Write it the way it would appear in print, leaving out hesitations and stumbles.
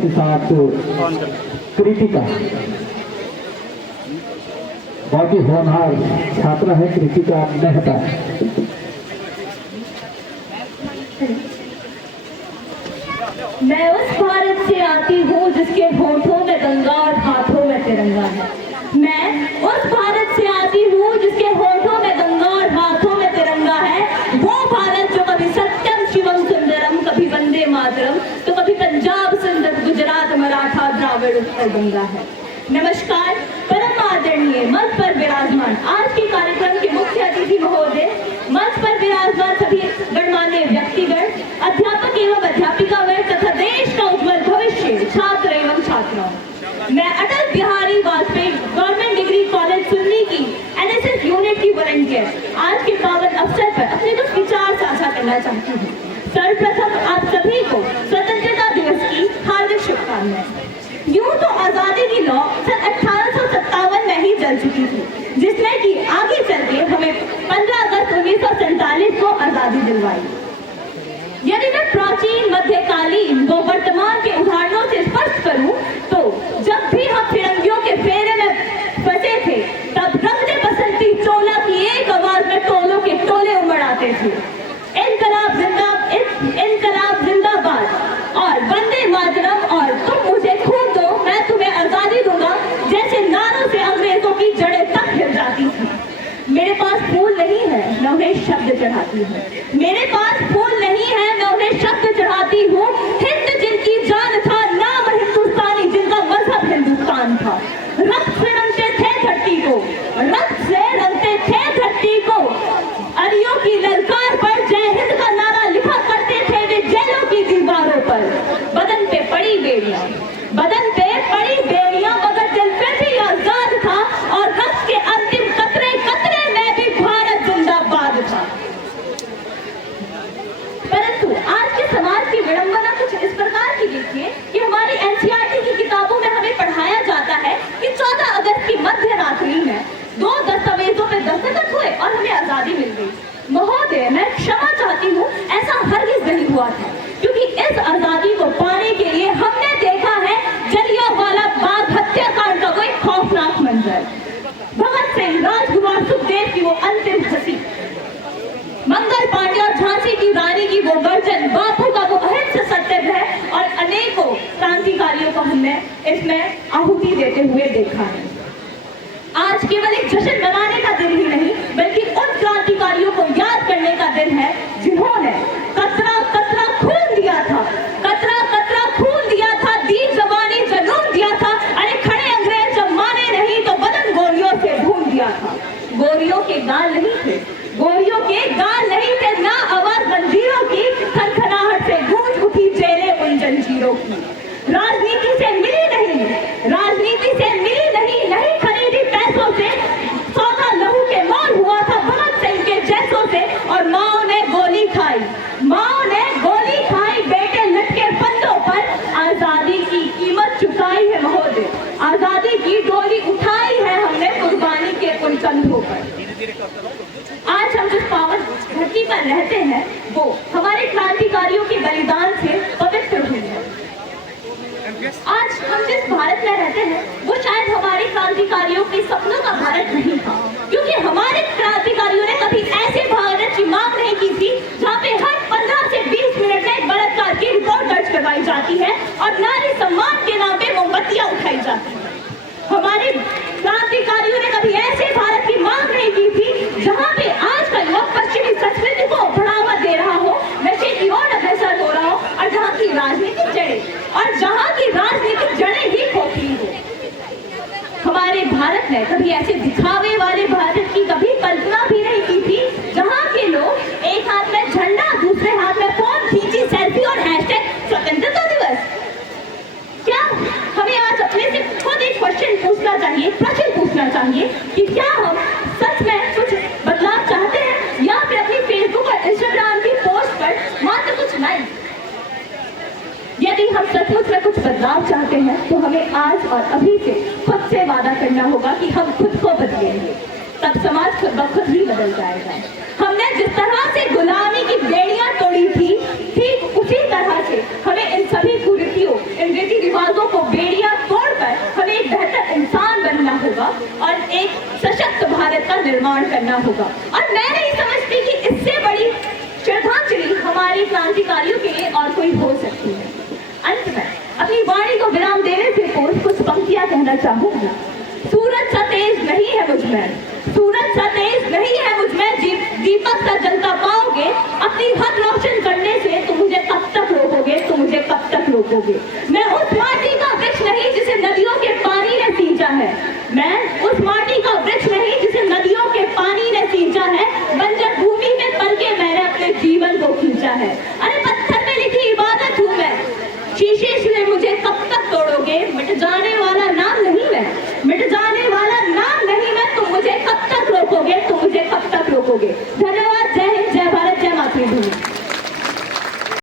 के साथ कृतिका बहुत ही होनहार छात्रा है कृतिका मेहता। मैं उस भारत से आती हूँ जिसके होठों में गंगा और हाथों में तिरंगा है। मैं उस भारत से आती हूँ जिसके होठों में गंगा और हाथों में तिरंगा है। वो भारत जो कभी सत्यम शिवम सुंदरम, कभी वंदे मातरम, तो कभी पंजाब सिंध गुजरात मराठा द्राविड़ उत्तर गंगा है। नमस्कार। परम आदरणीय मंच पर विराजमान आज के कार्यक्रम के मुख्य अतिथि महोदय, मंच पर विराजमान सभी गणमान्य व्यक्तिगण, अध्यापक एवं अध्यापिकागण तथा देश का उज्जवल भविष्य छात्र एवं छात्राओं, मैं Atal Bihari Vajpayee government degree college Sunni की एनएसएस यूनिट की वॉलंटियर आज के पावन अवसर पर अपने कुछ विचार साझा करना चाहती हूँ। सर्वप्रथम आप सभी को स्वतंत्रता दिवस की हार्दिक शुभकामनाएं। यूं तो आजादी की लौ सन 1857 में ही चल चुकी थी, जिसमें कि आगे चल के हमें 15 अगस्त 1947 को आजादी दिलवाई। यदि मैं प्राचीन, मध्यकालीन व वर्तमान के उदाहरणों से स्पष्ट करूं, तो जब भी हम फिरंगियों के फेरे में फंसे थे, तब रंगते बसंती चोला की एक आवाज में टोलों के टोले उमड़ आते थे। इनकलाब जिंदाबाद और वंदे मातरम और तुम मुझे खून दो मैं तुम्हें आजादी दूंगा जैसे नारों से अंग्रेजों की जड़ें तक हिल जाती थी। मेरे पास फूल नहीं है, मैं उन्हें शब्द चढ़ाती हूँ। मेरे पास फूल नहीं है, मैं उन्हें शब्द चढ़ाती हूँ। हिंद जिनकी जान था, नाम हिंदुस्तानी जिनका मजहब हिंदुस्तान था। रक्त से रंगते थे धरती को, रक्त से रंगते थे धरती को। अरियों की ललकार पर जय हिंद का नारा लिखा करते थे वे जेलों की दीवारों पर। बदन पे पड़ी बेड़ियां, बदन पे पड़ी बेड़ियां, मगर दिल पे भी आजाद था और रक्त के अंतिम कतरे कतरे में भी भारत जिंदाबाद था। परंतु आज के समाज की विडंबना कुछ इस प्रकार की देखिए कि हमारी एनसीईआरटी की किताबों में हमें पढ़ाया जाता है कि 14 अगस्त की मध्य रात्रि में 2 दस्तावेजों पे दस्तखत हुए और हमें आजादी मिल गई। महोदय, मैं क्षमा चाहती हूँ, ऐसा हरगिज नहीं हुआ था, क्योंकि इस आजादी को पाने के लिए हमने देखा है जलियांवाला बाग हत्याकांड का कोई खौफनाक मंजर, भगत सिंह, राजकुमार, सुखदेव की वो अंतिम हंसी, मंगल पांडे और झांसी की रानी की वो गर्जन, बापू का वो अहिंसक सत्याग्रह और अनेकों क्रांतिकारियों को हमने इसमें आहुति देते हुए देखा है। आज केवल एक जश्न मनाने का दिन ही नहीं, बल्कि उन क्रांतिकारियों को याद करने का दिन है जिन्होंने कतरा कतरा खून दिया था, कतरा कतरा खून दिया था, दी जवानी जुनून दिया था। अरे खड़े अंग्रेज जब माने नहीं तो बदन गोलियों से भून दिया था। गोलियों के गाल नहीं थे, गोलियों के गाल नहीं थे, ना आवाज जंजीरों की, खनखनाहट से गूंज उठी जेलें उन जंजीरों की। राजनीति से मिली नहीं, राजनीति से मिली नहीं, नहीं खरीदी पैसों से, सौदा लहू के मोल हुआ था भगत सिंह के जैसों से। और माओ ने गोली खाई, माओ ने गोली खाई, बेटे लटके फंदों पर। आजादी की कीमत चुकाई है महोदय, आजादी की डोली उठाई है हमने कुर्बानी के उन कंधों पर। आज हम जिस पावन धरती पर रहते हैं वो हमारे क्रांतिकारियों के बलिदान से पवित्र हुई है। आज हम जिस भारत में रहते हैं वो शायद हमारे क्रांतिकारियों के सपनों का भारत नहीं था, क्योंकि हमारे क्रांतिकारियों ने कभी ऐसे भारत की मांग नहीं की थी जहाँ पे हर 15 से 20 मिनट में एक बलात्कार की रिपोर्ट दर्ज करवाई जाती है और नारी सम्मान के नाम पे मोमबत्तियां उठाई जाती है। हमारे क्रांतिकारियों ने कभी ऐसे भारत की मांग नहीं की थी जहाँ पे आज का युवक पश्चिमी संस्कृति को बढ़ावा दे रहा हो, नशे की ओर अग्रसर हो रहा हो, और जहाँ की राजनीतिक जड़ें ही खोखली हो। हमारे भारत ने कभी ऐसे दिखावे वाले भारत की कभी कल्पना भी नहीं की थी, जहाँ के लोग एक हाथ में झंडा, दूसरे हाथ में फोन खींची सेल्फी और हैशटैग स्वतंत्रता दिवस। क्या हमें आज अपने से खुद एक क्वेश्चन पूछना चाहिए, प्रश्न पूछना चाहिए कि क्या हम सच में कुछ बदलाव चाहते हैं या फिर अपनी फेसबुक और इंस्टाग्राम की पोस्ट पर मात्र कुछ लाइक। यदि हम सचमुच में कुछ बदलाव चाहते हैं तो हमें आज और अभी से खुद से वादा करना होगा कि हम खुद को बदलेंगे, तब समाज खुद ब खुद ही बदल जाएगा। हमने जिस तरह से गुलामी की बेड़ियां तोड़ी थी, ठीक उसी तरह से हमें हमें इन सभी कुरीतियों, इन रीति रिवाजों को बेड़िया तोड़कर हमें एक बेहतर इंसान बनना होगा और एक सशक्त भारत का निर्माण करना होगा। और मैं नहीं समझती कि इससे बड़ी श्रद्धांजलि हमारे क्रांतिकारियों के लिए और कोई हो सकती है। अंत में अपनी वाणी को विराम देने से पूर्व कुछ पंक्तियां कहना चाहूंगी। सूरज सा तेज नहीं है मुझ में, सूरज सा तेज नहीं है मुझ में, दीपक सा जलता पाओगे। अपनी हद रोशन करने से तुम मुझे कब तक रोकोगे, तुम मुझे कब तक रोकोगे। मैं उस माटी का वृक्ष नहीं जिसे नदियों के पानी ने सींचा है, मैं उस माटी का वृक्ष नहीं जिसे नदियों के पानी ने सींचा है। बंजर भूमि में पल के मैंने अपने जीवन को खींचा है। अरे